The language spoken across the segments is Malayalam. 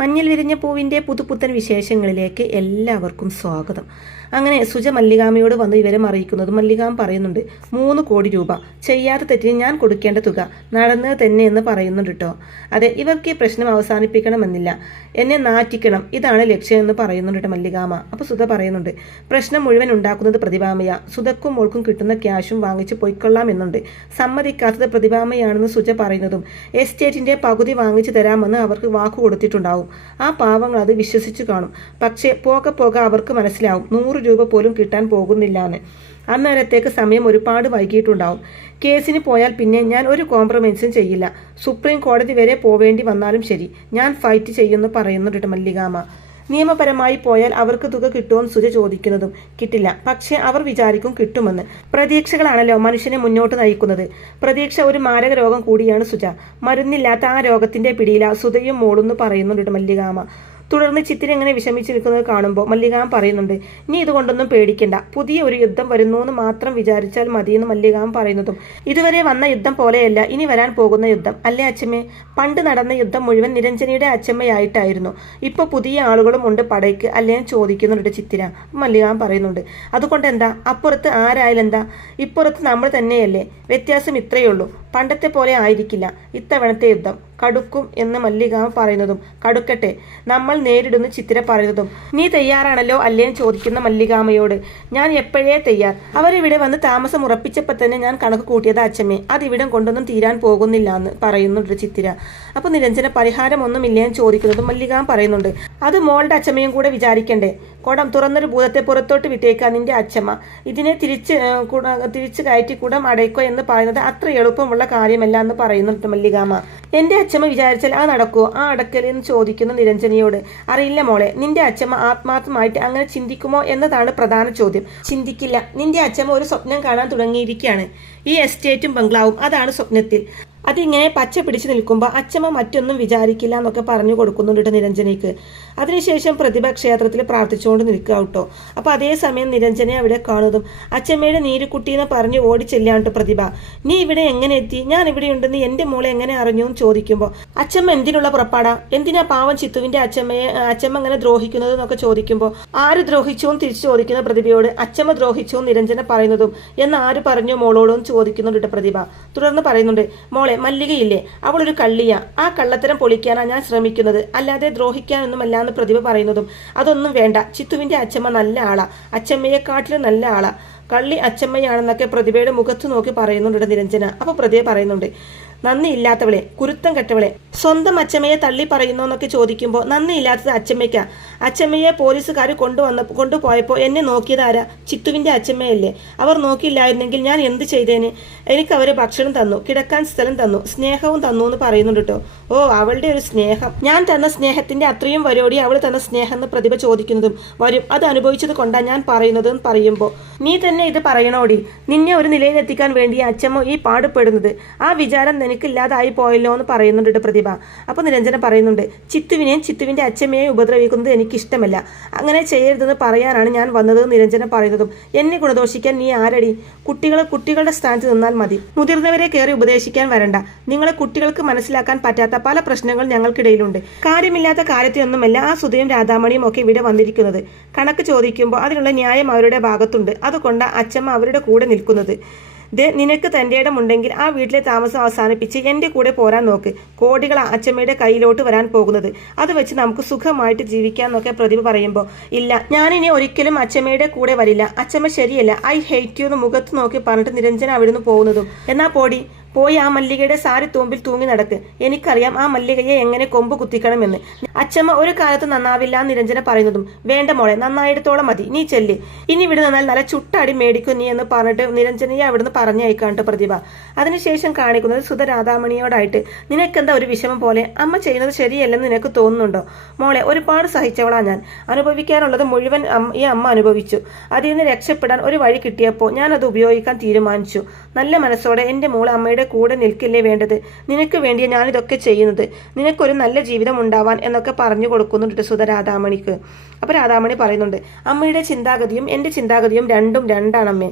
മഞ്ഞൾ വിരിഞ്ഞ പൂവിൻ്റെ പുതുപുത്തൻ വിശേഷങ്ങളിലേക്ക് എല്ലാവർക്കും സ്വാഗതം. അങ്ങനെ സുജ മല്ലികാമയോട് വന്ന് വിവരം അറിയിക്കുന്നത് മല്ലികാം പറയുന്നുണ്ട്, 3 കോടി രൂപ ചെയ്യാത്ത തെറ്റിന് ഞാൻ കൊടുക്കേണ്ട തുക നടന്നത് തന്നെ എന്ന് പറയുന്നുണ്ട് കേട്ടോ. അതെ, ഇവർക്ക് ഈ പ്രശ്നം അവസാനിപ്പിക്കണമെന്നില്ല, എന്നെ നാറ്റിക്കണം, ഇതാണ് ലക്ഷ്യം എന്ന് പറയുന്നുണ്ട് കേട്ടോ മല്ലികാമ. അപ്പോൾ സുധ പറയുന്നുണ്ട്, പ്രശ്നം മുഴുവൻ ഉണ്ടാക്കുന്നത് പ്രതിഭാമയ, സുധക്കും മോൾക്കും കിട്ടുന്ന ക്യാഷും വാങ്ങിച്ച് പോയിക്കൊള്ളാം എന്നുണ്ട്. സമ്മതിക്കാത്തത് പ്രതിഭാമയാണെന്ന് സുജ പറയുന്നതും എസ്റ്റേറ്റിന്റെ പകുതി വാങ്ങിച്ചു തരാമെന്ന് അവർക്ക് വാക്കു കൊടുത്തിട്ടുണ്ടാവും. ആ പാവങ്ങൾ അത് വിശ്വസിച്ചു കാണും. പക്ഷേ പോകെ പോകെ അവർക്ക് മനസ്സിലാവും 100 രൂപ പോലും കിട്ടാൻ പോകുന്നില്ലാന്ന്. അന്നേരത്തേക്ക് സമയം ഒരുപാട് വൈകിട്ടുണ്ടാവും. കേസിന് പോയാൽ പിന്നെ ഞാൻ ഒരു കോംപ്രമൈസും ചെയ്യില്ല. സുപ്രീം കോടതി വരെ പോവേണ്ടി വന്നാലും ശരി, ഞാൻ ഫൈറ്റ് ചെയ്യുമെന്ന് പറയുന്നുണ്ട് മല്ലികാമ. നിയമപരമായി പോയാൽ അവർക്ക് തുക കിട്ടുമെന്ന് സുജ ചോദിക്കുന്നതും കിട്ടില്ല, പക്ഷേ അവർ വിചാരിക്കും കിട്ടുമെന്ന്. പ്രതീക്ഷകളാണല്ലോ മനുഷ്യനെ മുന്നോട്ട് നയിക്കുന്നത്. പ്രതീക്ഷ ഒരു മാരക രോഗം കൂടിയാണ് സുജ. മരുന്നില്ലാത്ത ആ രോഗത്തിന്റെ പിടിയില സുധയും മോളെന്ന് പറയുന്നുണ്ട് മല്ലികാമ. തുടർന്ന് ചിത്തിരി എങ്ങനെ വിഷമിച്ചു നിൽക്കുന്നത് കാണുമ്പോൾ മല്ലികാമ പറയുന്നുണ്ട്, നീ ഇതുകൊണ്ടൊന്നും പേടിക്കണ്ട, പുതിയ ഒരു യുദ്ധം വരുന്നു എന്ന് മാത്രം വിചാരിച്ചാൽ മതിയെന്ന് മല്ലികാമ പറയുന്നതും ഇതുവരെ വന്ന യുദ്ധം പോലെയല്ല ഇനി വരാൻ പോകുന്ന യുദ്ധം അല്ലേ അച്ഛമ്മേ? പണ്ട് നടന്ന യുദ്ധം മുഴുവൻ നിരഞ്ജനിയുടെ അച്ഛമ്മയായിട്ടായിരുന്നു. ഇപ്പൊ പുതിയ ആളുകളും ഉണ്ട് പടയ്ക്ക് അല്ലേ ചോദിക്കുന്നുണ്ട് ചിത്തിര. മല്ലികാമ പറയുന്നുണ്ട്, അതുകൊണ്ട് എന്താ, അപ്പുറത്ത് ആരായാലെന്താ, ഇപ്പുറത്ത് നമ്മൾ തന്നെയല്ലേ, വ്യത്യാസം ഇത്രയേ ഉള്ളൂ. പണ്ടത്തെ പോലെ ആയിരിക്കില്ല ഇത്തവണത്തെ യുദ്ധം, കടുക്കും എന്ന് മല്ലികാമ പറയുന്നതും കടുക്കട്ടെ, നമ്മൾ നേരിടുന്ന ചിത്തിര പറയുന്നതും. നീ തയ്യാറാണല്ലോ അല്ലേ ചോദിക്കുന്ന മല്ലികാമയോട് ഞാൻ എപ്പോഴേ തയ്യാർ. അവരിവിടെ വന്ന് താമസം ഉറപ്പിച്ചപ്പോൾ തന്നെ ഞാൻ കണക്ക് കൂട്ടിയത് അച്ഛമ്മേ, അതിവിടം കൊണ്ടൊന്നും തീരാൻ പോകുന്നില്ല എന്ന് പറയുന്നുണ്ട് ചിത്തിര. അപ്പൊ നിരഞ്ജന പരിഹാരമൊന്നുമില്ലേ എന്ന് ചോദിക്കുന്നതും മല്ലികാമ പറയുന്നുണ്ട്, അത് മോളുടെ അച്ഛമ്മയും കൂടെ വിചാരിക്കണ്ടേ. കുടം തുറന്നൊരു ഭൂതത്തെ പുറത്തോട്ട് വിട്ടേക്കാൻ നിന്റെ അച്ഛമ്മ, ഇതിനെ തിരിച്ചു കയറ്റി കുടം അടയ്ക്കോ എന്ന് പറയുന്നത് അത്ര എളുപ്പമുള്ള കാര്യമല്ല എന്ന് പറയുന്നുണ്ട് മല്ലികാമ. എന്റെ അച്ഛമ്മ വിചാരിച്ചാൽ ആ നടക്കുമോ ആ അടക്കൽ എന്ന് ചോദിക്കുന്ന നിരഞ്ജനയോട്, അറിയില്ല മോളെ, നിന്റെ അച്ഛമ്മ ആത്മാർത്ഥമായിട്ട് അങ്ങനെ ചിന്തിക്കുമോ എന്നതാണ് പ്രധാന ചോദ്യം. ചിന്തിക്കില്ല, നിന്റെ അച്ഛമ്മ ഒരു സ്വപ്നം കാണാൻ തുടങ്ങിയിരിക്കുകയാണ്. ഈ എസ്റ്റേറ്റും ബംഗ്ലാവും, അതാണ് സ്വപ്നത്തിൽ. അതിങ്ങനെ പച്ച പിടിച്ചു നിൽക്കുമ്പോൾ അച്ഛമ്മ മറ്റൊന്നും വിചാരിക്കില്ല എന്നൊക്കെ പറഞ്ഞു കൊടുക്കുന്നുണ്ട് നിരഞ്ജനയ്ക്ക്. അതിനുശേഷം പ്രതിഭ ക്ഷേത്രത്തിൽ പ്രാർത്ഥിച്ചുകൊണ്ട് നിൽക്കുക കേട്ടോ. അപ്പോൾ അതേസമയം നിരഞ്ജനെ അവിടെ കാണുന്നതും അച്ഛമ്മയുടെ നീരുക്കുട്ടിയെന്ന് പറഞ്ഞ് ഓടിച്ചെല്ലാണ്ട് പ്രതിഭ, നീ ഇവിടെ എങ്ങനെ എത്തി, ഞാൻ ഇവിടെ ഉണ്ടെന്ന് എൻ്റെ മോളെ എങ്ങനെ അറിഞ്ഞു എന്ന് ചോദിക്കുമ്പോൾ അച്ഛമ്മ എന്തിനുള്ള പുറപ്പാടാ, എന്തിനാ പാവം ചിത്തുവിന്റെ അച്ഛമ്മ അങ്ങനെ ദ്രോഹിക്കുന്നത് എന്നൊക്കെ ചോദിക്കുമ്പോൾ ആര് ദ്രോഹിച്ചു എന്ന് തിരിച്ചു ചോദിക്കുന്ന പ്രതിഭയോട് അച്ഛമ്മ ദ്രോഹിച്ചു നിരഞ്ജന പറയുന്നതും എന്ന് ആര് പറഞ്ഞു മോളോടും ചോദിക്കുന്നുണ്ട് പ്രതിഭ. തുടർന്ന് പറയുന്നുണ്ട്, മോളെ മല്ലികയില്ലേ, അവളൊരു കള്ളിയാ, ആ കള്ളത്തരം പൊളിക്കാനാണ് ഞാൻ ശ്രമിക്കുന്നത്, അല്ലാതെ ദ്രോഹിക്കാനൊന്നുമല്ല എന്ന് പ്രതിഭ പറയുന്നതും അതൊന്നും വേണ്ട, ചിത്തുവിന്റെ അച്ഛമ്മ നല്ല ആളാ, അച്ഛമ്മയെക്കാട്ടിലും നല്ല ആളാ, കള്ളി അച്ഛമ്മയാണെന്നൊക്കെ പ്രതിഭയുടെ മുഖത്ത് നോക്കി പറയുന്നുണ്ട് നിരഞ്ജന. അപ്പൊ പ്രതിഭ പറയുന്നുണ്ട്, നന്ദിയില്ലാത്തവളെ, കുരുത്തം കെട്ടവളെ, സ്വന്തം അച്ഛമ്മയെ തള്ളി പറയുന്നു എന്നൊക്കെ ചോദിക്കുമ്പോൾ നന്ദിയില്ലാത്തത് അച്ഛമ്മയ്ക്കാ. അച്ഛമ്മയെ പോലീസുകാർ കൊണ്ടുപോയപ്പോൾ എന്നെ നോക്കിയതാരാ, ചിത്തുവിന്റെ അച്ഛമ്മയല്ലേ. അവർ നോക്കിയില്ലായിരുന്നെങ്കിൽ ഞാൻ എന്ത് ചെയ്തേന്? എനിക്ക് അവര് ഭക്ഷണം തന്നു, കിടക്കാൻ സ്ഥലം തന്നു, സ്നേഹവും തന്നു എന്ന് പറയുന്നുണ്ട് കേട്ടോ. ഓ, അവളുടെ ഒരു സ്നേഹം, ഞാൻ തന്ന സ്നേഹത്തിന്റെ അത്രയും വരോടി അവൾ തന്ന സ്നേഹം എന്ന് പ്രതിഭ ചോദിക്കുന്നതും വരും, അത് അനുഭവിച്ചത് കൊണ്ടാ ഞാൻ പറയുന്നത് എന്ന് പറയുമ്പോൾ നീ തന്നെ ഇത് പറയണോടി, നിന്നെ ഒരു നിലയിലെത്തിക്കാൻ വേണ്ടി അച്ഛമ്മ ഈ പാടുപെടുന്നത്, ആ വിചാരം നിനക്കില്ലാതായി പോയല്ലോ എന്ന് പറയുന്നുണ്ട് പ്രതിഭ. അപ്പൊ നിരഞ്ജന പറയുന്നുണ്ട്, ചിത്തുവിനെയും ചിത്തുവിന്റെ അച്ഛമ്മയെയും ഉപദ്രവിക്കുന്നത് എനിക്കിഷ്ടമല്ല, അങ്ങനെ ചെയ്യരുതെന്ന് പറയാനാണ് ഞാൻ വന്നത് നിരഞ്ജന പറയുന്നതും എന്നെ ഗുണദോഷിക്കാൻ നീ ആരടി, കുട്ടികളുടെ സ്ഥാനത്ത് നിന്നാൽ മതി, മുതിർന്നവരെ കയറി ഉപദേശിക്കാൻ വരണ്ട. നിങ്ങളെ കുട്ടികൾക്ക് മനസ്സിലാക്കാൻ പറ്റാത്ത പല പ്രശ്നങ്ങൾ ഞങ്ങൾക്കിടയിലുണ്ട്. കാര്യമില്ലാത്ത കാര്യത്തിനൊന്നുമല്ല ആ സുധയും രാധാമണിയും ഒക്കെ ഇവിടെ വന്നിരിക്കുന്നത്. കണക്ക് ചോദിക്കുമ്പോൾ അതിനുള്ള ന്യായം അവരുടെ ഭാഗത്തുണ്ട്, അതുകൊണ്ട് അച്ഛമ്മ അവരുടെ കൂടെ നിൽക്കുന്നത്. നിനക്ക് തൻ്റെ ഇടമുണ്ടെങ്കിൽ ആ വീട്ടിലെ താമസം അവസാനിപ്പിച്ച് എൻ്റെ കൂടെ പോരാൻ നോക്ക്. കോടികൾ അച്ഛമ്മയുടെ കയ്യിലോട്ട് വരാൻ പോകുന്നത്, അത് വെച്ച് നമുക്ക് സുഖമായിട്ട് ജീവിക്കാന്നൊക്കെ പ്രതിഭ പറയുമ്പോൾ ഇല്ല, ഞാനിനി ഒരിക്കലും അച്ഛമ്മയുടെ കൂടെ വരില്ല, അച്ഛമ്മ ശരിയല്ല, ഐ ഹേറ്റ് യു എന്ന് മുഖത്ത് നോക്കി പറഞ്ഞിട്ട് നിരഞ്ജന അവിടുന്ന് പോകുന്നതും എന്നാ പോയി ആ മല്ലികയുടെ സാരി തൂമ്പിൽ തൂങ്ങി നടക്ക്, എനിക്കറിയാം ആ മല്ലികയെ എങ്ങനെ കൊമ്പ് കുത്തിക്കണമെന്ന്. അച്ഛമ്മ ഒരു കാലത്ത് നന്നാവില്ല നിരഞ്ജന പറയുന്നതും വേണ്ട മോളെ, നന്നായിടത്തോളം മതി, നീ ചെല്ല്, ഇനി ഇവിടെ നിന്നാൽ നല്ല ചുട്ടടി മേടിക്കും നീ എന്ന് പറഞ്ഞിട്ട് നിരഞ്ജനയെ അവിടുന്ന് പറഞ്ഞയക്കാണ്ട് പ്രതിഭ. അതിനുശേഷം കാണിക്കുന്നത് സുധ രാധാമണിയോടായിട്ട്, നിനക്കെന്താ ഒരു വിഷമം പോലെ, അമ്മ ചെയ്യുന്നത് ശരിയല്ലെന്ന് നിനക്ക് തോന്നുന്നുണ്ടോ? മോളെ, ഒരുപാട് സഹിച്ചവളാ ഞാൻ, അനുഭവിക്കാനുള്ളത് മുഴുവൻ ഈ അമ്മ അനുഭവിച്ചു, അതിൽ നിന്ന് രക്ഷപ്പെടാൻ ഒരു വഴി കിട്ടിയപ്പോൾ ഞാൻ അത് ഉപയോഗിക്കാൻ തീരുമാനിച്ചു. നല്ല മനസ്സോടെ എൻ്റെ മോൾ അമ്മയുടെ കൂടെ നിൽക്കില്ലേ വേണ്ടത്, നിനക്ക് വേണ്ടിയാണ് ഞാനിതൊക്കെ ചെയ്യുന്നത്, നിനക്കൊരു നല്ല ജീവിതം ഉണ്ടാവാൻ എന്നൊക്കെ പറഞ്ഞു കൊടുക്കുന്നുണ്ട് സുധ രാധാമണിക്ക്. അപ്പൊ രാധാമണി പറയുന്നുണ്ട്, അമ്മയുടെ ചിന്താഗതിയും എൻ്റെ ചിന്താഗതിയും രണ്ടും രണ്ടാണമ്മേ,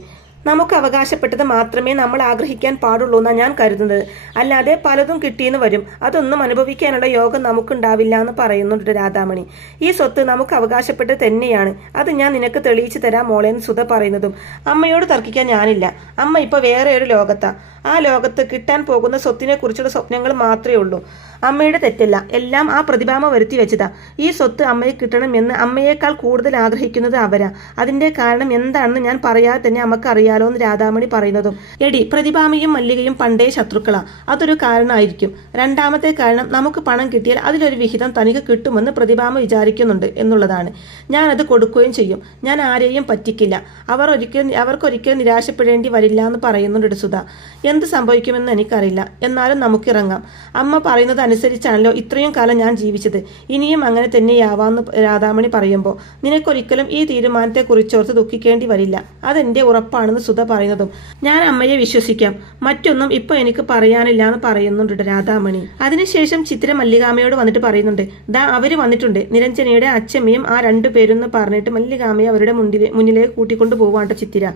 നമുക്ക് അവകാശപ്പെട്ടത് മാത്രമേ നമ്മൾ ആഗ്രഹിക്കാൻ പാടുള്ളൂ എന്നാണ് ഞാൻ കരുതുന്നത്. അല്ലാതെ പലതും കിട്ടിയെന്ന് വരും, അതൊന്നും അനുഭവിക്കാനുള്ള യോഗം നമുക്കുണ്ടാവില്ല എന്ന് പറയുന്നുണ്ട് രാധാമണി. ഈ സ്വത്ത് നമുക്ക് അവകാശപ്പെട്ടത് തന്നെയാണ്, അത് ഞാൻ നിനക്ക് തെളിയിച്ചു തരാം മോളെ എന്ന് സുധ പറയുന്നതും അമ്മയോട് തർക്കിക്കാൻ ഞാനില്ല. അമ്മ ഇപ്പൊ വേറെ ഒരു ലോകത്താ. ആ ലോകത്ത് കിട്ടാൻ പോകുന്ന സ്വത്തിനെ കുറിച്ചുള്ള സ്വപ്നങ്ങൾ മാത്രമേ ഉള്ളൂ. അമ്മയുടെ തെറ്റല്ല, എല്ലാം ആ പ്രതിഭാമ വരുത്തി വെച്ചതാ. ഈ സ്വത്ത് അമ്മയെ കിട്ടണമെന്ന് അമ്മയേക്കാൾ കൂടുതൽ ആഗ്രഹിക്കുന്നത് അവരാ. അതിന്റെ കാരണം എന്താണെന്ന് ഞാൻ പറയാതെ തന്നെ അമ്മക്ക് അറിയാലോ എന്ന് രാധാമണി പറയുന്നതും എടി, പ്രതിഭാമയും മല്ലികയും പണ്ടേ ശത്രുക്കളാ, അതൊരു കാരണമായിരിക്കും. രണ്ടാമത്തെ കാരണം നമുക്ക് പണം കിട്ടിയാൽ അതിലൊരു വിഹിതം തനിക്ക് കിട്ടുമെന്ന് പ്രതിഭാമ വിചാരിക്കുന്നുണ്ട് എന്നുള്ളതാണ്. ഞാനത് കൊടുക്കുകയും ചെയ്യും. ഞാൻ ആരെയും പറ്റിക്കില്ല. അവർക്കൊരിക്കലും നിരാശപ്പെടേണ്ടി വരില്ല എന്ന് പറയുന്നുണ്ട് സുധ. എന്ത് സംഭവിക്കുമെന്ന് എനിക്കറിയില്ല, എന്നാലും നമുക്കിറങ്ങാം. അമ്മ പറയുന്നത് അനുസരിച്ചാണല്ലോ ഇത്രയും കാലം ഞാൻ ജീവിച്ചത്, ഇനിയും അങ്ങനെ തന്നെയാവാന്ന് രാധാമണി പറയുമ്പോൾ നിനക്കൊരിക്കലും ഈ തീരുമാനത്തെക്കുറിച്ചോർത്ത് ദുഃഖിക്കേണ്ടി വരില്ല, അതെന്റെ ഉറപ്പാണെന്ന് സുധ പറയുന്നതും ഞാൻ അമ്മയെ വിശ്വസിക്കാം, മറ്റൊന്നും ഇപ്പൊ എനിക്ക് പറയാനില്ല എന്ന് പറയുന്നുണ്ട് രാധാമണി. അതിനുശേഷം ചിത്ര മല്ലികാമയോട് വന്നിട്ട് പറയുന്നുണ്ട്, ദാ അവര് വന്നിട്ടുണ്ട്, നിരഞ്ജനയുടെ അച്ഛമ്മയും ആ രണ്ടുപേരെന്ന് പറഞ്ഞിട്ട് മല്ലികാമയെ അവരുടെ മുന്നിലേക്ക് കൂട്ടിക്കൊണ്ടു പോവാണ്ട് ചിത്തിര.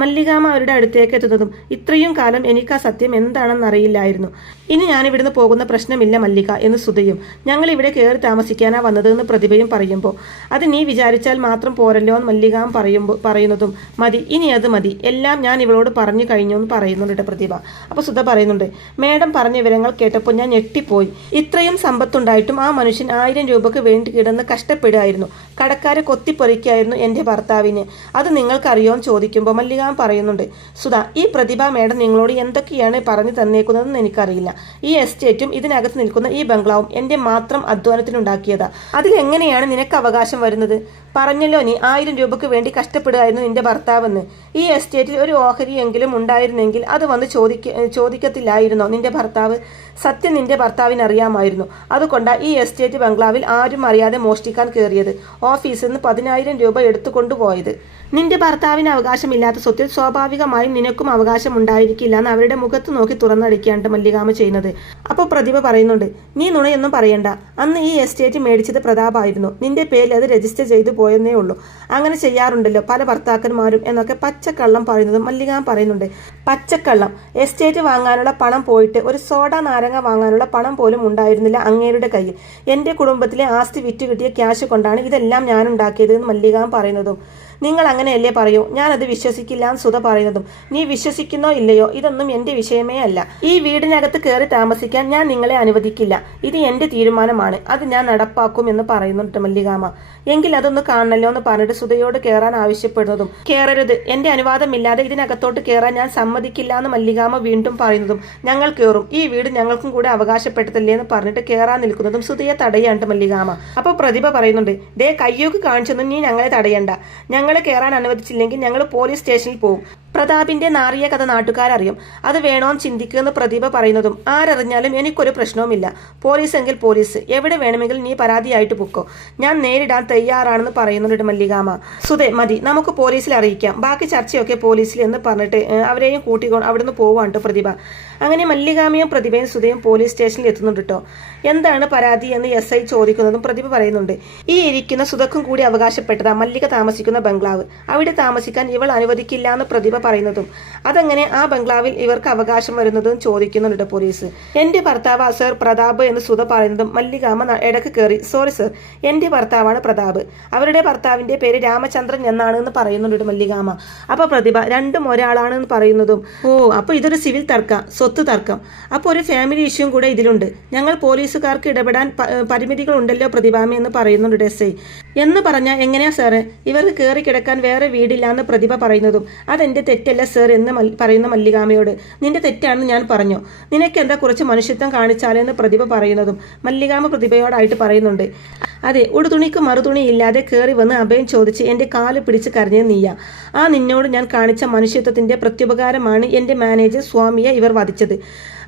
മല്ലികാമ അവരുടെ അടുത്തേക്ക് എത്തുന്നതും ഇത്രയും കാലം എനിക്ക് ആ സത്യം എന്താണെന്ന് അറിയില്ലായിരുന്നു. ഇനി ഞാനിവിടുന്ന് പോകുന്ന പ്രശ്നമില്ല മല്ലിക എന്ന് സുധയും. ഞങ്ങൾ ഇവിടെ കയറി താമസിക്കാനാ വന്നത് എന്ന് പ്രതിഭയും പറയുമ്പോൾ അത് നീ വിചാരിച്ചാൽ മാത്രം പോരല്ലോ എന്ന് മല്ലികാമ പറയുന്നതും മതി, ഇനി അത് മതി, എല്ലാം ഞാൻ ഇവളോട് പറഞ്ഞു കഴിഞ്ഞു എന്ന് പറയുന്നുണ്ട് പ്രതിഭ. അപ്പോൾ സുധ പറയുന്നുണ്ട്, മേഡം പറഞ്ഞ വിവരങ്ങൾ കേട്ടപ്പോൾ ഞാൻ ഞെട്ടിപ്പോയി. ഇത്രയും സമ്പത്തുണ്ടായിട്ടും ആ മനുഷ്യൻ 1000 രൂപക്ക് വേണ്ടി കിടന്ന് കഷ്ടപ്പെടുകയായിരുന്നു. കടക്കാരെ കൊത്തിപ്പൊറിക്കായിരുന്നു എൻ്റെ ഭർത്താവിന്. അത് നിങ്ങൾക്കറിയോ എന്ന് ചോദിക്കുമ്പോൾ മല്ലിക പറയുന്നുണ്ട്, സുധ, ഈ പ്രതിഭ മേഡം നിങ്ങളോട് എന്തൊക്കെയാണ് പറഞ്ഞു തന്നേക്കുന്നതെന്ന് എനിക്കറിയില്ല. ഈ എസ്റ്റേറ്റും ഇതിനകത്ത് നിൽക്കുന്ന ഈ ബംഗ്ലാവും എന്റെ മാത്രം അധ്വാനത്തിനുണ്ടാക്കിയതാ. അതിലെങ്ങനെയാണ് നിനക്ക് അവകാശം വരുന്നത്? പറഞ്ഞല്ലോ നീ 1000 രൂപക്ക് വേണ്ടി കഷ്ടപ്പെടുകയായിരുന്നു നിന്റെ ഭർത്താവെന്ന്. ഈ എസ്റ്റേറ്റിൽ ഒരു ഓഹരിയെങ്കിലും ഉണ്ടായിരുന്നെങ്കിൽ അത് വന്ന് ചോദിക്കത്തില്ലായിരുന്നോ നിന്റെ ഭർത്താവ്? സത്യം നിന്റെ ഭർത്താവിന് അറിയാമായിരുന്നു. അതുകൊണ്ടാ ഈ എസ്റ്റേറ്റ് ബംഗ്ലാവിൽ ആരും അറിയാതെ മോഷ്ടിക്കാൻ കയറിയത്. ഓഫീസിൽ നിന്ന് 10,000 രൂപ എടുത്തുകൊണ്ടുപോയത്. നിന്റെ ഭർത്താവിന് അവകാശമില്ലാത്ത സ്വത്തിൽ സ്വാഭാവികമായും നിനക്കും അവകാശം ഉണ്ടായിരിക്കില്ല എന്ന് അവരുടെ മുഖത്ത് നോക്കി തുറന്നടിക്കാണ്ട് മല്ലികാമ ചെയ്യുന്നത്. അപ്പോൾ പ്രതിഭ പറയുന്നുണ്ട്, നീ നുണയൊന്നും പറയണ്ട, അന്ന് ഈ എസ്റ്റേറ്റ് മേടിച്ചത് പ്രതാപായിരുന്നു, നിന്റെ പേരിൽ അത് രജിസ്റ്റർ ചെയ്തു പോയെന്നേ ഉള്ളൂ. അങ്ങനെ ചെയ്യാറുണ്ടല്ലോ പല ഭർത്താക്കന്മാരും എന്നൊക്കെ പച്ചക്കള്ളം പറയുന്നതും മല്ലികാമ പറയുന്നുണ്ട്. പച്ചക്കള്ളം, എസ്റ്റേറ്റ് വാങ്ങാനുള്ള പണം പോയിട്ട് ഒരു സോഡ നാരങ്ങ വാങ്ങാനുള്ള പണം പോലും ഉണ്ടായിരുന്നില്ല അങ്ങേരുടെ കയ്യിൽ. എൻ്റെ കുടുംബത്തിലെ ആസ്തി വിറ്റ് കിട്ടിയ ക്യാഷ് കൊണ്ടാണ് ഇതെല്ലാം ഞാൻ ഉണ്ടാക്കിയത് എന്ന് മല്ലികാമ പറയുന്നതും നിങ്ങൾ അങ്ങനെയല്ലേ പറയൂ, ഞാനത് വിശ്വസിക്കില്ല എന്ന് സുധ പറയുന്നതും നീ വിശ്വസിക്കുന്നോ ഇല്ലയോ, ഇതൊന്നും എൻ്റെ വിഷയമേ അല്ല. ഈ വീടിനകത്ത് കയറി താമസിക്കാൻ ഞാൻ നിങ്ങളെ അനുവദിക്കില്ല. ഇത് എൻ്റെ തീരുമാനമാണ്, അത് ഞാൻ നടപ്പാക്കും എന്ന് പറയുന്നുണ്ട് മല്ലികാമ. എങ്കിൽ അതൊന്ന് കാണണല്ലോ എന്ന് പറഞ്ഞിട്ട് സുധയോട് കയറാൻ ആവശ്യപ്പെടുന്നതും കയറരുത്, എൻ്റെ അനുവാദമില്ലാതെ ഇതിനകത്തോട്ട് കയറാൻ ഞാൻ സമ്മതിക്കില്ല എന്ന് മല്ലികാമ വീണ്ടും പറയുന്നതും ഞങ്ങൾ കയറും, ഈ വീട് ഞങ്ങൾക്കും കൂടെ അവകാശപ്പെട്ടതല്ലേ എന്ന് പറഞ്ഞിട്ട് കയറാൻ നിൽക്കുന്നതും സുധയെ തടയാണ്ട് മല്ലികാമ. അപ്പോൾ പ്രതിഭ പറയുന്നുണ്ട്, ദേ കയ്യൂക്ക് കാണിച്ചൊന്നും നീ ഞങ്ങളെ തടയണ്ട, ഞങ്ങളെ കയറാൻ അനുവദിച്ചില്ലെങ്കിൽ ഞങ്ങൾ പോലീസ് സ്റ്റേഷനിൽ പോകും. പ്രതാപിന്റെ നാറിയ കഥ നാട്ടുകാരറിയും, അത് വേണോന്ന് ചിന്തിക്കുമെന്ന് പ്രതിഭ പറയുന്നതും ആരറിഞ്ഞാലും എനിക്കൊരു പ്രശ്നവുമില്ല, പോലീസ് എങ്കിൽ പോലീസ്, എവിടെ വേണമെങ്കിലും നീ പരാതിയായിട്ട് പൊക്കോ, ഞാൻ നേരിടാൻ തയ്യാറാണെന്ന് പറയുന്നുണ്ട് മല്ലികാമ. സുധേ മതി, നമുക്ക് പോലീസിൽ അറിയിക്കാം, ബാക്കി ചർച്ചയൊക്കെ പോലീസിൽ എന്ന് പറഞ്ഞിട്ട് അവരെയും കൂട്ടിക്കൊണ്ട് അവിടുന്ന് പോവാണ്ട് പ്രതിഭ. അങ്ങനെ മല്ലികാമയും പ്രതിഭയും സുധയും പോലീസ് സ്റ്റേഷനിൽ എത്തുന്നുണ്ട് കേട്ടോ. എന്താണ് പരാതി എന്ന് SI ചോദിക്കുന്നതും പ്രതിഭ പറയുന്നുണ്ട്, ഈ ഇരിക്കുന്ന സുധക്കും കൂടി അവകാശപ്പെട്ടതാ മല്ലിക താമസിക്കുന്ന ബംഗ്ലാവ്, അവിടെ താമസിക്കാൻ ഇവൾ അനുവദിക്കില്ല എന്ന് പ്രതിഭ പറയുന്നതും അതെങ്ങനെ ആ ബംഗ്ലാവിൽ ഇവർക്ക് അവകാശം വരുന്നതും ചോദിക്കുന്നുണ്ട് പോലീസ്. എന്റെ ഭർത്താവ് സർ പ്രതാപ് എന്ന് സുധ പറയുന്നതും മല്ലികാമ ഇടക്ക് കയറി, സോറി സർ, എന്റെ ഭർത്താവാണ് പ്രതാപ്, അവരുടെ ഭർത്താവിന്റെ പേര് രാമചന്ദ്രൻ എന്നാണ് എന്ന് പറയുന്നുണ്ട് മല്ലികാമ. അപ്പൊ പ്രതിഭ രണ്ടും ഒരാളാണെന്ന് പറയുന്നതും ഓ, അപ്പൊ ഇതൊരു സിവിൽ തർക്കം, സ്വത്ത് തർക്കം, അപ്പോൾ ഒരു ഫാമിലി ഇഷ്യൂ കൂടെ ഇതിലുണ്ട്, ഞങ്ങൾ പോലീസുകാർക്ക് ഇടപെടാൻ പരിമിതികൾ ഉണ്ടല്ലോ പ്രതിഭാമ എന്ന് പറയുന്നുണ്ട് SI. എന്ന് പറഞ്ഞാൽ എങ്ങനെയാ സാറ്, ഇവർക്ക് കയറി കിടക്കാൻ വേറെ വീടില്ല എന്ന് പ്രതിഭ പറയുന്നതും അതെന്റെ തെറ്റല്ല സർ എന്ന് പറയുന്ന മല്ലികാമയോട് നിന്റെ തെറ്റാണെന്ന് ഞാൻ പറഞ്ഞു, നിനക്ക് എന്താ കുറച്ച് മനുഷ്യത്വം കാണിച്ചാലെന്ന് പ്രതിഭ പറയുന്നതും മല്ലികാമ പ്രതിഭയോടായിട്ട് പറയുന്നുണ്ട്, അതെ ഉടുതുണിക്ക് മറുതുണി ഇല്ലാതെ കയറി വന്ന് അഭയം ചോദിച്ച് എൻ്റെ കാല് പിടിച്ച് കരഞ്ഞത് നീയ, ആ നിന്നോട് ഞാൻ കാണിച്ച മനുഷ്യത്വത്തിന്റെ പ്രത്യുപകാരമാണ് എൻ്റെ മാനേജർ സ്വാമിയെ ഇവർ വധിച്ചത്,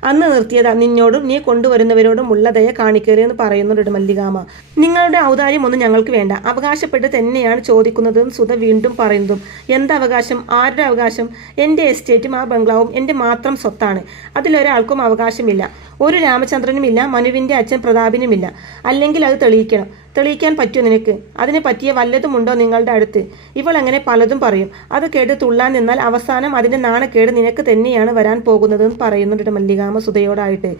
അന്ന് നിർത്തിയതാ നിന്നോടും നീ കൊണ്ടുവരുന്നവരോടും ഉള്ള ദയ കാണിക്കരുതെന്ന് പറയുന്നുണ്ട് മല്ലികാമ. നിങ്ങളുടെ ഔദാര്യം ഒന്നും ഞങ്ങൾക്ക് വേണ്ട, അവകാശപ്പെട്ട് തന്നെയാണ് ചോദിക്കുന്നതെന്ന് സുധ വീണ്ടും പറയുന്നതും എന്താ അവകാശം, ആരുടെ അവകാശം? എൻ്റെ എസ്റ്റേറ്റും ആ ബംഗ്ലാവും എൻ്റെ മാത്രം സ്വത്താണ്, അതിലൊരാൾക്കും അവകാശമില്ല, ഒരു രാമചന്ദ്രനുമില്ല, മനുവിൻ്റെ അച്ഛൻ പ്രതാപിനുമില്ല, അല്ലെങ്കിൽ അത് തെളിയിക്കണം, തെളിയിക്കാൻ പറ്റുമോ നിനക്ക്? അതിന് പറ്റിയ വല്ലതുമുണ്ടോ നിങ്ങളുടെ അടുത്ത്? ഇവൾ അങ്ങനെ പലതും പറയും. അത് കേട്ട് തുള്ളാൻ നിന്നാൽ അവസാനം അതിൻ്റെ നാണക്കേട് നിനക്ക് തന്നെയാണ് വരാൻ പോകുന്നതെന്ന് പറയുന്നുണ്ട് മല്ലികാമ്മ സുധയോടായിട്ട്.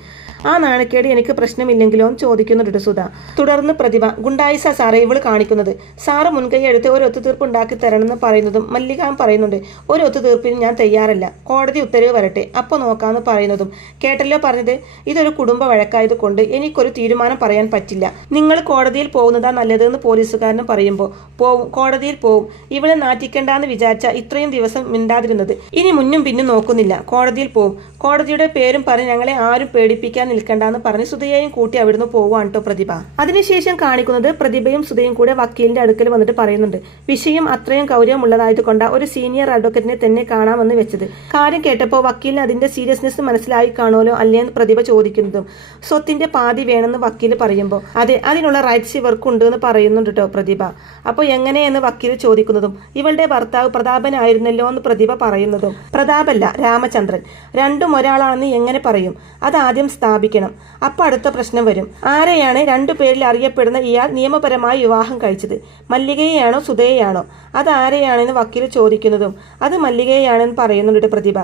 ആ നാണക്കേട് എനിക്ക് പ്രശ്നമില്ലെങ്കിലോ എന്ന് ചോദിക്കുന്നുണ്ട് സുധ. തുടർന്ന് പ്രതിഭ, ഗുണ്ടായിസ സാറേ ഇവൾ കാണിക്കുന്നത്. സാറ് മുൻകൈ എടുത്ത് ഒരു ഒത്തുതീർപ്പ് ഉണ്ടാക്കി തരണമെന്ന് പറയുന്നതും മല്ലികാമ്മ പറയുന്നുണ്ട്, ഒരു ഒത്തുതീർപ്പിന് ഞാൻ തയ്യാറല്ല, കോടതി ഉത്തരവ് വരട്ടെ, അപ്പോൾ നോക്കാമെന്ന് പറയുന്നതും, കേട്ടല്ലോ പറഞ്ഞത്, ഇതൊരു കുടുംബ വഴക്കായത് കൊണ്ട് എനിക്കൊരു തീരുമാനം പറയാൻ പറ്റില്ല. നിങ്ങൾ കോടതിയിൽ പോകുന്നതാ നല്ലതെന്ന് പോലീസുകാരന് പറയുമ്പോൾ പോവും, കോടതിയിൽ പോവും. ഇവളെ നാറ്റിക്കണ്ടെന്ന് വിചാരിച്ച ഇത്രയും ദിവസം മിണ്ടാതിരുന്നത്. ഇനി മുന്നും പിന്നും നോക്കുന്നില്ല, കോടതിയിൽ പോവും. കോടതിയുടെ പേരും പറഞ്ഞ് ഞങ്ങളെ ആരും പേടിപ്പിക്കാൻ നിൽക്കണ്ടെന്ന് പറഞ്ഞ് സുധയെയും കൂട്ടി അവിടുന്ന് പോവാണ് കേട്ടോ പ്രതിഭ. അതിനുശേഷം കാണിക്കുന്നത് പ്രതിഭയും സുധയും കൂടെ വക്കീലിന്റെ അടുക്കൽ വന്നിട്ട് പറയുന്നുണ്ട്, വിഷയം അത്രയും ഗൗരവമുള്ളതായതുകൊണ്ട് ഒരു സീനിയർ അഡ്വക്കേറ്റിനെ തന്നെ കാണാമെന്ന് വെച്ചത്. കാര്യം കേട്ടപ്പോൾ വക്കീലിന് അതിന്റെ സീരിയസ്നെസ് മനസ്സിലായി കാണുമല്ലോ അല്ലേന്ന് പ്രതിഭ ചോദിക്കുന്നതും, സ്വത്തിന്റെ പാതി വേണമെന്ന് വക്കീൽ പറയുമ്പോൾ അതെ, അതിനുള്ള റൈറ്റ്സ് ഇവർക്കുണ്ട് എന്ന് പറയുന്നുണ്ട് കേട്ടോ പ്രതിഭ. അപ്പോൾ എങ്ങനെയെന്ന് വക്കീൽ ചോദിക്കുന്നതും, ഇവളുടെ ഭർത്താവ് പ്രതാപനായിരുന്നല്ലോ എന്ന് പ്രതിഭ പറയുന്നതും, പ്രതാപല്ല രാമചന്ദ്രൻ, രണ്ടും ഒരാളാണെന്ന് എങ്ങനെ പറയും? അതാദ്യം സ്ഥാപിക്കണം, അപ്പൊ അടുത്ത പ്രശ്നം വരും. ആരെയാണ് രണ്ടു പേരിൽ അറിയപ്പെടുന്ന ഇയാൾ നിയമപരമായി വിവാഹം കഴിച്ചത്? മല്ലികയെയാണോ സുധയെയാണോ? അത് ആരെയാണെന്ന് വക്കീൽ ചോദിക്കുന്നതും അത് മല്ലികയെയാണെന്ന് പറയുന്നുണ്ട് പ്രതിഭ.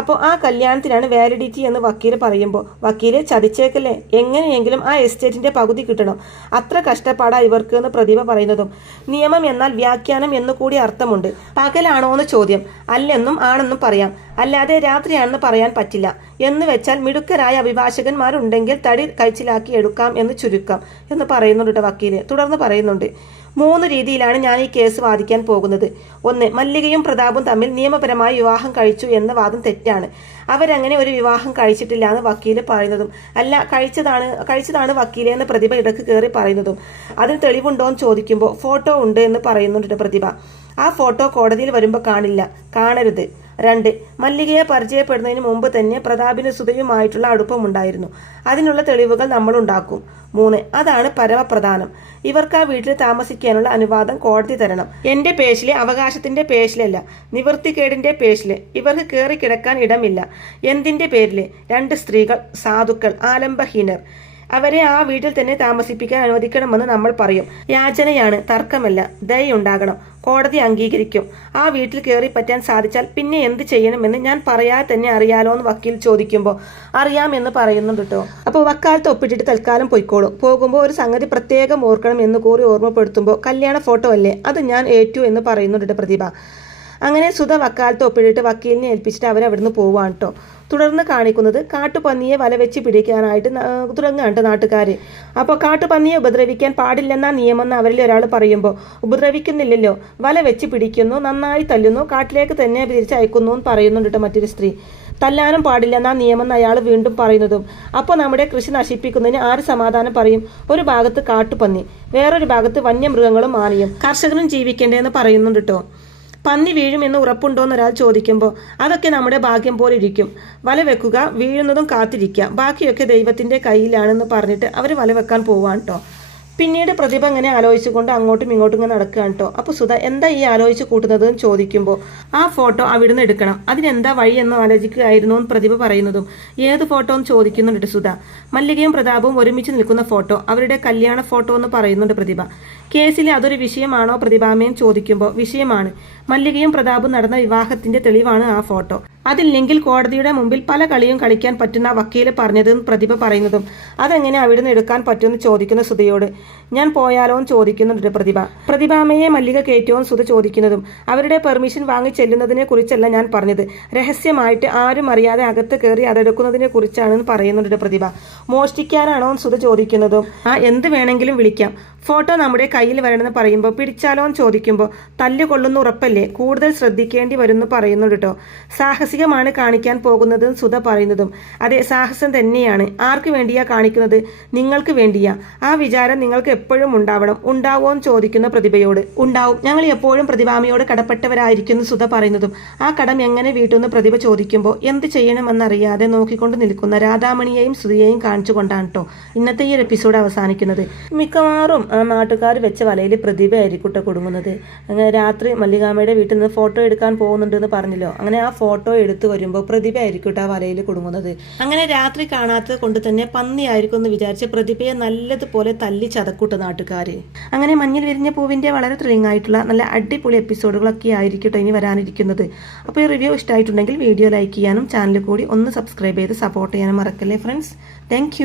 അപ്പോൾ ആ കല്യാണത്തിനാണ് വാലിഡിറ്റി എന്ന് വക്കീൽ പറയുമ്പോൾ, വക്കീല് ചതിച്ചേക്കല്ലേ, എങ്ങനെയെങ്കിലും ആ എസ്റ്റേറ്റിന്റെ പകുതി കിട്ടണം, അത്ര കഷ്ടപ്പാടാ ഇവർക്ക് എന്ന് പ്രതിഭ പറയുന്നതും, നിയമം എന്നാൽ വ്യാഖ്യാനം എന്നു കൂടി അർത്ഥമുണ്ട്. പകലാണോ എന്ന് ചോദ്യം, അല്ലെന്നും ആണെന്നും പറയാം, അല്ലാതെ രാത്രിയാണെന്ന് പറയാൻ പറ്റില്ല. എന്ന് വെച്ചാൽ മിടുക്കരായ അഭിഭാഷകന്മാരുണ്ടെങ്കിൽ തടി കഴിച്ചിലാക്കി എടുക്കാം എന്ന് ചുരുക്കം എന്ന് പറയുന്നുണ്ട് വക്കീല്. തുടർന്ന് പറയുന്നുണ്ട്, 3 രീതിയിലാണ് ഞാൻ ഈ കേസ് വാദിക്കാൻ പോകുന്നത്. 1, മല്ലികയും പ്രതാപും തമ്മിൽ നിയമപരമായി വിവാഹം കഴിച്ചു എന്ന വാദം തെറ്റാണ്. അവരങ്ങനെ ഒരു വിവാഹം കഴിച്ചിട്ടില്ല എന്ന് വക്കീല് പറയുന്നതും, അല്ല കഴിച്ചതാണ് വക്കീലെ എന്ന് പ്രതിഭ ഇടക്ക് കയറി പറയുന്നതും, അതിന് തെളിവുണ്ടോ എന്ന് ചോദിക്കുമ്പോൾ ഫോട്ടോ ഉണ്ട് എന്ന് പറയുന്നുണ്ട് പ്രതിഭ. ആ ഫോട്ടോ കോടതിയിൽ വരുമ്പോൾ കാണരുത്. 2, മല്ലികയെ പരിചയപ്പെടുന്നതിന് മുമ്പ് തന്നെ പ്രതാപിന് സുധയുമായിട്ടുള്ള അടുപ്പമുണ്ടായിരുന്നു. അതിനുള്ള തെളിവുകൾ നമ്മൾ ഉണ്ടാക്കും. 3, അതാണ് പരമപ്രധാനം. ഇവർക്ക് ആ വീട്ടിൽ താമസിക്കാനുള്ള അനുവാദം കോടതി തരണം. എന്റെ പേശില്, അവകാശത്തിന്റെ പേശിലല്ല, നിവൃത്തിക്കേടിന്റെ പേശില്. ഇവർക്ക് കയറി കിടക്കാൻ ഇടമില്ല. എന്തിന്റെ പേരില്? 2 സ്ത്രീകൾ, സാധുക്കൾ, ആലംബഹീനർ. അവരെ ആ വീട്ടിൽ തന്നെ താമസിപ്പിക്കാൻ അനുവദിക്കണമെന്ന് നമ്മൾ പറയും. യാചനയാണ്, തർക്കമല്ല. ദയുണ്ടാകണം. കോടതി അംഗീകരിക്കും. ആ വീട്ടിൽ കയറി പറ്റാൻ സാധിച്ചാൽ പിന്നെ എന്ത് ചെയ്യണമെന്ന് ഞാൻ പറയാതെ തന്നെ അറിയാലോ എന്ന് വക്കീൽ ചോദിക്കുമ്പോൾ അറിയാമെന്ന് പറയുന്നുണ്ട് കേട്ടോ. അപ്പോൾ വക്കാലത്ത് ഒപ്പിട്ടിട്ട് തൽക്കാലം പൊയ്ക്കോളും. പോകുമ്പോൾ ഒരു സംഗതി പ്രത്യേകം ഓർക്കണം എന്ന് കൂറി ഓർമ്മപ്പെടുത്തുമ്പോൾ, കല്യാണ ഫോട്ടോ അല്ലേ, അത് ഞാൻ ഏറ്റു എന്ന് പറയുന്നുണ്ട് പ്രതിഭ. അങ്ങനെ സുധ വക്കാലത്ത് ഒപ്പിട്ടിട്ട് വക്കീലിനെ ഏൽപ്പിച്ചിട്ട് അവരവിടുന്ന് പോവാണ് കേട്ടോ. തുടർന്ന് കാണിക്കുന്നത് കാട്ടുപന്നിയെ വല വെച്ച് പിടിക്കാനായിട്ട് തുടങ്ങുകയാണ് നാട്ടുകാർ. അപ്പോൾ കാട്ടുപന്നിയെ ഉപദ്രവിക്കാൻ പാടില്ലെന്ന നിയമം എന്ന് അവരിൽ ഒരാൾ പറയുമ്പോൾ, ഉപദ്രവിക്കുന്നില്ലല്ലോ, വല വെച്ച് പിടിക്കുന്നു, നന്നായി തല്ലുന്നു, കാട്ടിലേക്ക് തന്നെ തിരിച്ചയക്കുന്നു എന്ന് പറയുന്നുണ്ട് മറ്റൊരു സ്ത്രീ. തല്ലാനും പാടില്ലെന്ന നിയമം എന്ന് അയാൾ വീണ്ടും പറയുന്നതും, അപ്പോൾ നമ്മുടെ കൃഷി നശിപ്പിക്കുന്നതിന് ആര് സമാധാനം പറയും? ഒരു ഭാഗത്ത് കാട്ടുപന്നി, വേറൊരു ഭാഗത്ത് വന്യമൃഗങ്ങളും ആനയും, കർഷകനും ജീവിക്കേണ്ടതെന്ന് പറയുന്നുണ്ട് കേട്ടോ. പന്നി വീഴുമെന്ന് ഉറപ്പുണ്ടോയെന്ന് ഒരാൾ ചോദിക്കുമ്പോൾ, അതൊക്കെ നമ്മുടെ ഭാഗ്യം പോലെ ഇരിക്കും. വല വെക്കുക, വീഴുന്നതും കാത്തിരിക്കുക, ബാക്കിയൊക്കെ ദൈവത്തിന്റെ കയ്യിലാണെന്ന് പറഞ്ഞിട്ട് അവർ വല വെക്കാൻ പോവാണ് കേട്ടോ. പിന്നീട് പ്രതിഭ ഇങ്ങനെ ആലോചിച്ചുകൊണ്ട് അങ്ങോട്ടും ഇങ്ങോട്ടും ഇങ്ങനെ നടക്കുകയാണ് കേട്ടോ. അപ്പോൾ സുധ എന്താ ഈ ആലോചിച്ച് കൂട്ടുന്നത് എന്ന് ചോദിക്കുമ്പോൾ, ആ ഫോട്ടോ അവിടുന്ന് എടുക്കണം, അതിനെന്താ വഴി എന്ന് ആലോചിക്കുകയായിരുന്നു എന്ന് പ്രതിഭ പറയുന്നതും, ഏത് ഫോട്ടോ എന്ന് ചോദിക്കുന്നുണ്ട് സുധ. മല്ലികയും പ്രതാപവും ഒരുമിച്ച് നിൽക്കുന്ന ഫോട്ടോ, അവരുടെ കല്യാണ ഫോട്ടോ എന്ന് പറയുന്നുണ്ട് പ്രതിഭ. കേസിൽ അതൊരു വിഷയമാണോ പ്രതിഭാമയും ചോദിക്കുമ്പോൾ, വിഷയമാണ്. മല്ലികയും പ്രതാപും നടന്ന വിവാഹത്തിന്റെ തെളിവാണ് ആ ഫോട്ടോ. അതില്ലെങ്കിൽ കോടതിയുടെ മുമ്പിൽ പല കളിയും കളിക്കാൻ പറ്റുന്ന വക്കീല് പറഞ്ഞതെന്ന് പ്രതിഭ പറയുന്നതും, അതെങ്ങനെ അവിടുന്ന് എടുക്കാൻ പറ്റുമെന്ന് ചോദിക്കുന്ന സുധയോട്, ഞാൻ പോയാലോ എന്ന് ചോദിക്കുന്നുണ്ട് പ്രതിഭ. പ്രതിഭാമയെ മല്ലിക കയറ്റുമെന്ന് സുധ ചോദിക്കുന്നതും, അവരുടെ പെർമിഷൻ വാങ്ങി ചെല്ലുന്നതിനെ കുറിച്ചല്ല ഞാൻ പറഞ്ഞത്, രഹസ്യമായിട്ട് ആരും അറിയാതെ അകത്ത് കയറി അതെടുക്കുന്നതിനെ കുറിച്ചാണെന്ന് പറയുന്നുണ്ട് പ്രതിഭ. മോഷ്ടിക്കാനാണോ എന്ന് സുധ ചോദിക്കുന്നതും, എന്ത് വേണമെങ്കിലും വിളിക്കാം, ഫോട്ടോ നമ്മുടെ കയ്യിൽ വരണമെന്ന് പറയുമ്പോൾ പിടിച്ചാലോ എന്ന് ചോദിക്കുമ്പോൾ, തല്ലുകൊള്ളുന്ന ഉറപ്പല്ലേ, കൂടുതൽ ശ്രദ്ധിക്കേണ്ടി വരുമെന്ന് പറയുന്നുണ്ട് കേട്ടോ. സാഹസികമാണ് കാണിക്കാൻ പോകുന്നതെന്ന് സുധ പറയുന്നതും, അതെ സാഹസം തന്നെയാണ്. ആർക്ക് വേണ്ടിയാ കാണിക്കുന്നത്? നിങ്ങൾക്ക് വേണ്ടിയാ. ആ വിചാരം നിങ്ങൾക്ക് എപ്പോഴും ഉണ്ടാവണം. ഉണ്ടാവോ എന്ന് ചോദിക്കുന്ന പ്രതിഭയോട്, ഉണ്ടാവും, ഞങ്ങൾ എപ്പോഴും പ്രതിഭാമയോട് കടപ്പെട്ടവരായിരിക്കുന്നു സുധ പറയുന്നതും, ആ കടം എങ്ങനെ വീട്ടുമെന്ന് പ്രതിഭ ചോദിക്കുമ്പോൾ എന്ത് ചെയ്യണമെന്നറിയാതെ നോക്കിക്കൊണ്ട് നിൽക്കുന്ന രാധാമണിയെയും സുധയെയും കാണിച്ചുകൊണ്ടാണ് കേട്ടോ ഇന്നത്തെ ഈ ഒരു എപ്പിസോഡ് അവസാനിക്കുന്നത്. മിക്കവാറും ആ നാട്ടുകാർ വെച്ച വലയിൽ പ്രതിഭ ആയിരിക്കട്ടെ കുടുങ്ങുന്നത്. അങ്ങനെ രാത്രി മല്ലികാമ്മയുടെ വീട്ടിൽ നിന്ന് ഫോട്ടോ എടുക്കാൻ പോകുന്നുണ്ടെന്ന് പറഞ്ഞല്ലോ. അങ്ങനെ ആ ഫോട്ടോ എടുത്തു വരുമ്പോൾ പ്രതിഭ ആയിരിക്കട്ടെ ആ വലയിൽ കുടുങ്ങുന്നത്. അങ്ങനെ രാത്രി കാണാത്തത് കൊണ്ട് തന്നെ പന്നിയായിരിക്കും എന്ന് വിചാരിച്ച് പ്രതിഭയെ നല്ലതുപോലെ തല്ലി ചതക്കൂട്ട നാട്ടുകാർ. അങ്ങനെ മഞ്ഞിൽ വിരിഞ്ഞ പൂവിൻ്റെ വളരെ ത്രില്ലിംഗ് ആയിട്ടുള്ള നല്ല അടിപൊളി എപ്പിസോഡുകളൊക്കെ ആയിരിക്കട്ടെ ഇനി വരാനിരിക്കുന്നത്. അപ്പോൾ ഈ റിവ്യൂ ഇഷ്ടമായിട്ടുണ്ടെങ്കിൽ വീഡിയോ ലൈക്ക് ചെയ്യാനും ചാനൽ കൂടി ഒന്ന് സബ്സ്ക്രൈബ് ചെയ്ത് സപ്പോർട്ട് ചെയ്യാനും മറക്കല്ലേ ഫ്രണ്ട്സ്. താങ്ക്